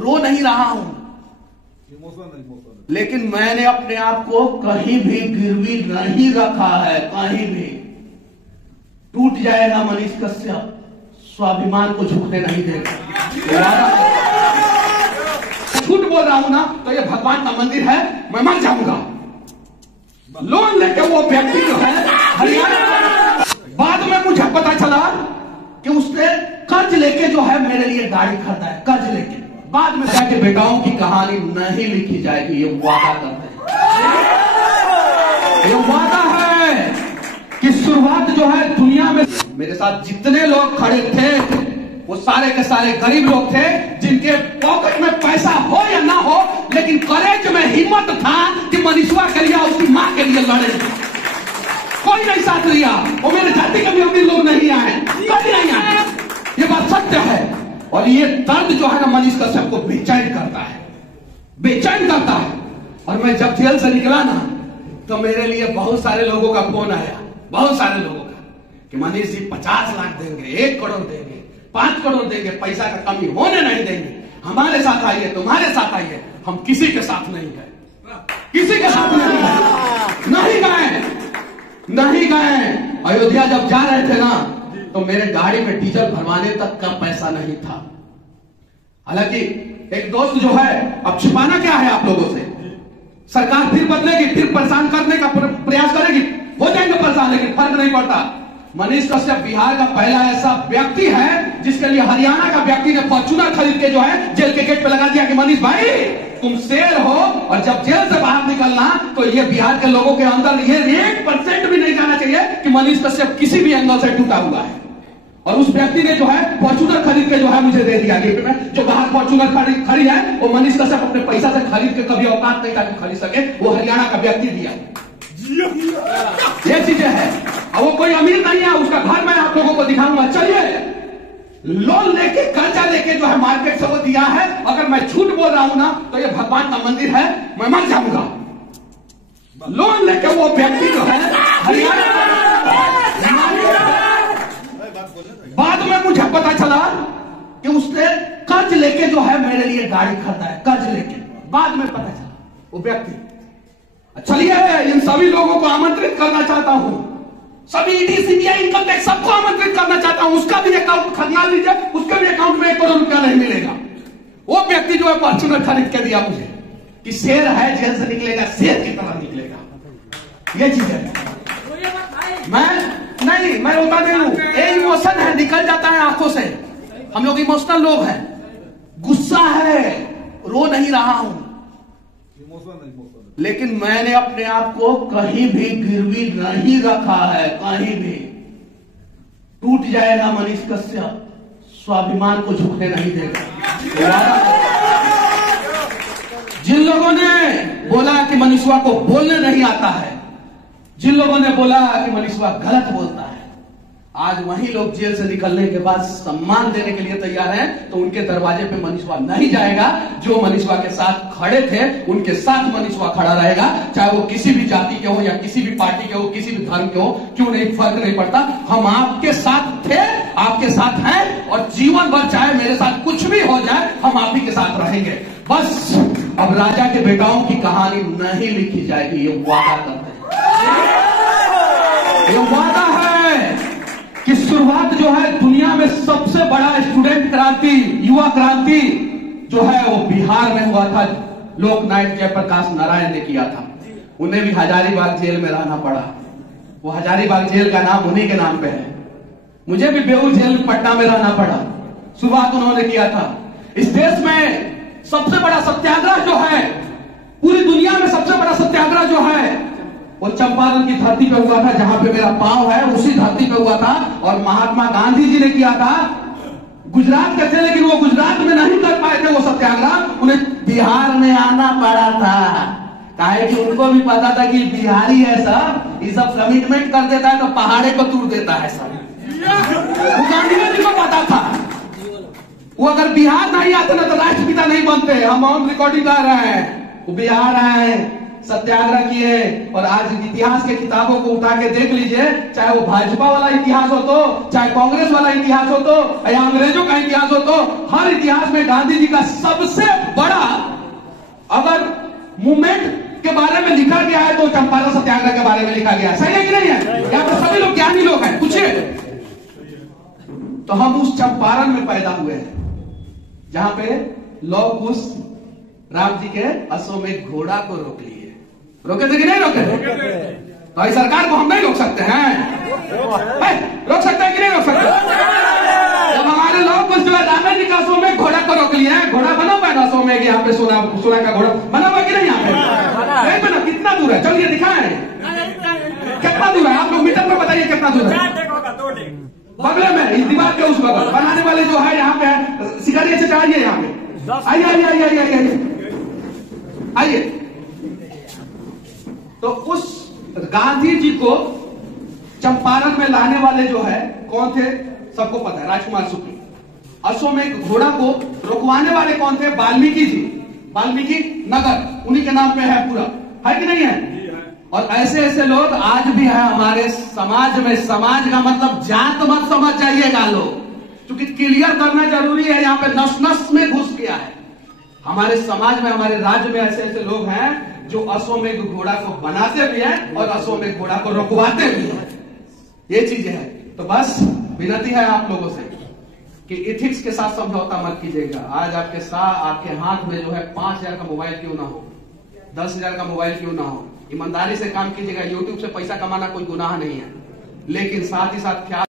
रो नहीं रहा हूं, लेकिन मैंने अपने आप को कहीं भी गिरवी नहीं रखा है। कहीं भी टूट जाएगा मनीष कश्यप, स्वाभिमान को झुकने नहीं देगा। झूठ बोल रहा हूं ना तो ये भगवान का मंदिर है, मैं मर जाऊंगा। लोन लेके वो व्यक्ति जो है हरियाणा, बाद में मुझे पता चला कि उसने कर्ज लेके जो है मेरे लिए गाड़ी खरीदा है, कर्ज लेके। बाद में जाके बेटाओं की कहानी नहीं लिखी जाएगी, ये वादा करते हैं। ये वादा है कि शुरुआत जो है दुनिया में, मेरे साथ जितने लोग खड़े थे वो सारे के सारे गरीब लोग थे, जिनके पॉकेट में पैसा हो या ना हो, लेकिन करेज में हिम्मत था कि मनीषवा के लिए, उसकी मां के लिए लड़े। कोई नहीं साथ लिया, और मेरे जाति के भी अमीर लोग नहीं आए, कभी नहीं आए। ये बात सत्य है। और ये दर्द जो है ना मनीष कश्यप को बेचैन करता है, बेचैन करता है। और मैं जब जेल से निकला ना तो मेरे लिए बहुत सारे लोगों का फोन आया, बहुत सारे लोगों का, कि मनीष जी 50 लाख देंगे, 1 करोड़ देंगे, 5 करोड़ देंगे, पैसा का कमी होने नहीं देंगे, हमारे साथ आइए, तुम्हारे साथ आइए। हम किसी के साथ नहीं गए, किसी के साथ नहीं गए, नहीं गए। अयोध्या जब जा रहे थे ना तो मेरे गाड़ी में डीजल भरवाने तक का पैसा नहीं था। हालांकि एक दोस्त जो है, अब छिपाना क्या है आप लोगों से, सरकार फिर बदलेगी, फिर परेशान करने का प्रयास करेगी, हो जाएंगे परेशान, लेकिन फर्क नहीं पड़ता। मनीष कश्यप बिहार का पहला ऐसा व्यक्ति है जिसके लिए हरियाणा का व्यक्ति ने फॉर्च्यूनर खरीद के जो है जेल के गेट पे लगा दिया कि मनीष भाई तुम शेर हो, और जब जेल से बाहर निकलना तो ये बिहार के लोगों के अंदर ये 1% भी नहीं जाना चाहिए कि मनीष कश्यप किसी भी एंगल से टूटा हुआ है। और उस व्यक्ति ने जो है फॉर्च्यूनर खरीद के जो है मुझे दे दिया गिफ्ट में। जो बाहर फॉर्च्यूनर खरीद है वो मनीष कश्यप अपने पैसा से खरीद के कभी औकात नहीं था कि खरीद सके, वो हरियाणा का व्यक्ति दिया। ये चीजें हैं। अब वो कोई अमीर नहीं है, उसका घर मैं आप लोगों को दिखाऊंगा। चलिए, लोन लेके, कर्जा लेके जो है मार्केट से वो दिया है। अगर मैं झूठ बोल रहा हूं ना तो ये भगवान का मंदिर है, मैं मर जाऊंगा। लोन लेके वो व्यक्ति जो है हरियाणा, बाद में मुझे पता चला कि उसने कर्ज लेके जो है मेरे लिए गाड़ी खरीदा है, कर्ज लेके। बाद में पता चला वो व्यक्ति। चलिए, इन सभी लोगों को आमंत्रित करना चाहता हूं, सभी ईडी, सीबीआई, इनकम टैक्स, सबको आमंत्रित करना चाहता हूं। उसका भी अकाउंट खरीदा लीजिए, उसके भी अकाउंट में 1 करोड़ रुपया नहीं मिलेगा। वो व्यक्ति जो है फॉर्च्यूनर खरीद के दिया मुझे कि शेर है, जेल से निकलेगा, शेर की तरह निकलेगा। ये चीज है। मैं रोता नहीं हूं, ये इमोशन है, निकल जाता है आंखों से। हम लोग इमोशनल लोग हैं, गुस्सा है, रो नहीं रहा हूं, लेकिन मैंने अपने आप को कहीं भी गिरवी नहीं रखा है। कहीं भी टूट जाएगा मनीष कश्यप, स्वाभिमान को झुकने नहीं देगा। जिन लोगों ने बोला कि मनीषवा को बोलने नहीं आता है, जिन लोगों ने बोला कि मनीषवा गलत बोलता है, आज वही लोग जेल से निकलने के बाद सम्मान देने के लिए तैयार हैं। तो उनके दरवाजे पे मनीषवा नहीं जाएगा। जो मनीषवा के साथ खड़े थे उनके साथ मनीषवा खड़ा रहेगा, चाहे वो किसी भी जाति के हो या किसी भी पार्टी के हो, किसी भी धर्म के हो, क्यों नहीं, फर्क नहीं पड़ता। हम आपके साथ थे, आपके साथ हैं, और जीवन भर चाहे मेरे साथ कुछ भी हो जाए, हम आप ही के साथ रहेंगे। बस अब राजा के बेटाओं की कहानी नहीं लिखी जाएगी, ये वादा करते हैं। ये वादा है कि शुरुआत जो है दुनिया में सबसे बड़ा स्टूडेंट क्रांति, युवा क्रांति जो है वो बिहार में हुआ था। लोकनायक जयप्रकाश नारायण ने किया था। उन्हें भी हजारीबाग जेल में रहना पड़ा। वो हजारीबाग जेल का नाम उन्हीं के नाम पे है। मुझे भी बेऊर जेल पटना में रहना पड़ा। शुरुआत उन्होंने किया था। इस देश में सबसे बड़ा सत्याग्रह जो है, पूरी दुनिया में सबसे बड़ा सत्याग्रह जो है वो चंपारण की धरती पे हुआ था, जहां पे मेरा पांव है, उसी धरती पे हुआ था। और महात्मा गांधी जी ने किया था। गुजरात के थे, लेकिन वो गुजरात में नहीं कर पाए थे वो सत्याग्रह, उन्हें बिहार में आना पड़ा था। काहे कि उनको भी पता था कि बिहारी है सब, ये सब कमिटमेंट कर देता है तो पहाड़े को तोड़ देता है सब। वो गांधी जी को पता था। वो अगर बिहार नहीं आते ना तो राष्ट्रपिता नहीं बनते। हम ऑन रिकॉर्डिंग कर रहे हैं, वो बिहार आए, सत्याग्रह किए, और आज इतिहास के किताबों को उठा के देख लीजिए, चाहे वो भाजपा वाला इतिहास हो तो, चाहे कांग्रेस वाला इतिहास हो तो, या अंग्रेजों का इतिहास हो तो, हर इतिहास में गांधी जी का सबसे बड़ा अगर मूवमेंट के बारे में लिखा गया है तो चंपारण सत्याग्रह के बारे में लिखा गया है। सही है कि नहीं है? यहाँ पर सभी लोग ज्ञानी लोग हैं, पूछिए। तो हम उस चंपारण में पैदा हुए हैं जहां पे लौह कुश राम जी के अश्वमेध घोड़ा को रोक लिए। रोके थे कि नहीं रोके थे? तो इस सरकार को हम नहीं रोक सकते हैं? रोक सकते हैं कि नहीं रोक सकते? जब हमारे लौह कुश जो है राम जी का अश्वमेध घोड़ा को रोक लिए हैं, घोड़ा बना हुआ है अश्वमेध यहाँ पे, सोना का घोड़ा बना हुआ कि नहीं यहाँ पे? नहीं बना। कितना दूर है? चलिए दिखाएं कितना दूर है, आप लोग मीटर में बताइए कितना दूर है। बगले में इस दीवार के उस बगल बनाने वाले जो है यहाँ पे, सिखाइए से चढ़ाइए यहाँ पे, आइए आइए आइए आइए आइए आइए। तो उस गांधी जी को चंपारण में लाने वाले जो है कौन थे? सबको पता है, राजकुमार शुक्ल। अश्वमेध घोड़ा को रुकवाने वाले कौन थे? वाल्मीकि जी, वाल्मीकि नगर, उन्हीं के नाम पे है पूरा, है कि नहीं है? और ऐसे ऐसे लोग आज भी है हमारे समाज में। समाज का मतलब जात मत समझ जाइएगा लोग, क्योंकि क्लियर करना जरूरी है। यहाँ पे नस नस में घुस गया है। हमारे समाज में, हमारे राज्य में ऐसे ऐसे लोग हैं जो अश्वमेध घोड़ा को बनाते भी हैं और अश्वमेध घोड़ा को रुकवाते भी हैं। ये चीजें है। तो बस विनती है आप लोगों से कि इथिक्स के साथ समझौता मत कीजिएगा। आज आपके हाथ में जो है 5,000 का मोबाइल क्यों ना हो, 10,000 का मोबाइल क्यों ना हो, ईमानदारी से काम कीजिएगा। यूट्यूब से पैसा कमाना कोई गुनाह नहीं है, लेकिन साथ ही साथ ख्याल